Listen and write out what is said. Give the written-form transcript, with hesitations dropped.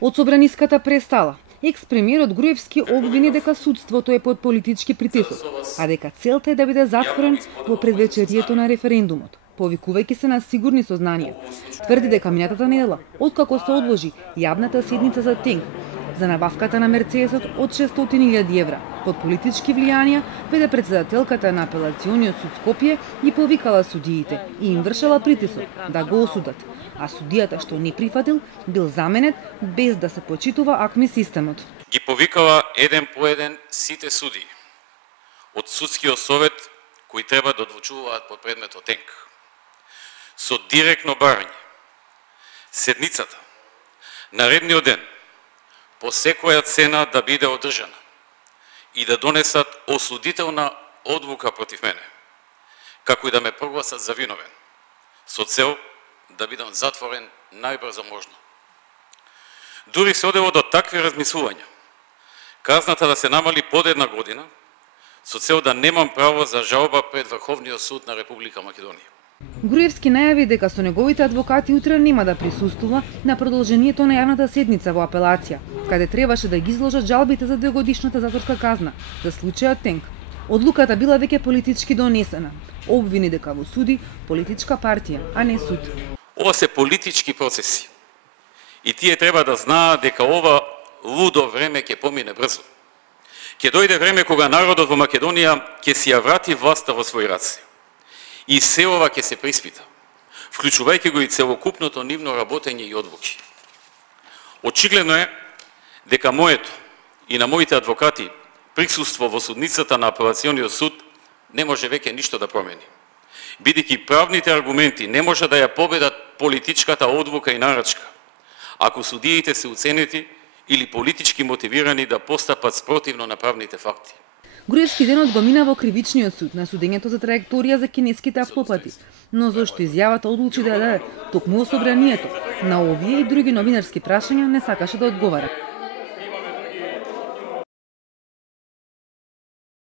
Од собраниската престала, екс-премиерот Груевски обвини дека судството е под политички притисок, а дека целта е да биде затворен во предвечерието на референдумот, повикувајќи се на сигурни сознанија. Тврди дека минатата недела, откако се одложи јавната седница за Тенк, за набавката на Мерцедесот од 600.000 евра, под политички влијанија, веде председателката на апелациониот суд Скопје и повикала судиите и им вршела притисок да го осудат, а судијата што не прифатил бил заменет без да се почитува АКМИ системот. Ги повикала еден по еден сите судии од судскиот совет кои треба да одлучуваат по предметот Тенк. Со директно барање. Седницата наредниот ден по секоја цена да биде одржана и да донесат осудителна одлука против мене, како и да ме прогласат за виновен, со цел да бидам затворен најбрзо можно. Дури се одело до такви размислувања, казната да се намали под 1 година, со цел да немам право за жалба пред Врховниот суд на Република Македонија. Груевски најави дека со неговите адвокати утре нема да присуствува на продолжението на јавната седница во апелација, каде требаше да ги изложат жалбите за 2-годишната затворска казна за случајот Тенк. Одлуката била веќе политички донесена. Обвини дека во суди политичка партија, а не суд. Ова се политички процеси. И тие треба да знаат дека ова лудо време ќе помине брзо. Ќе дојде време кога народот во Македонија ќе си ја врати власта во своји раце. И се ова ќе се преиспита, вклучувајќи го и целокупното нивно работење и одлуки. Очигледно е дека моето и на моите адвокати присуство во судницата на апелациониот суд не може веќе ништо да промени, бидејќи правните аргументи не може да ја победат политичката одлука и нарачка, ако судиите се уценети или политички мотивирани да постапат спротивно на правните факти. Груевски денот го мина во кривичниот суд на судењето за траекторија за кинеските автопати, но зашто изјавата одлучи да ја даде токму собранието, на овие и други новинарски прашања не сакаше да одговара.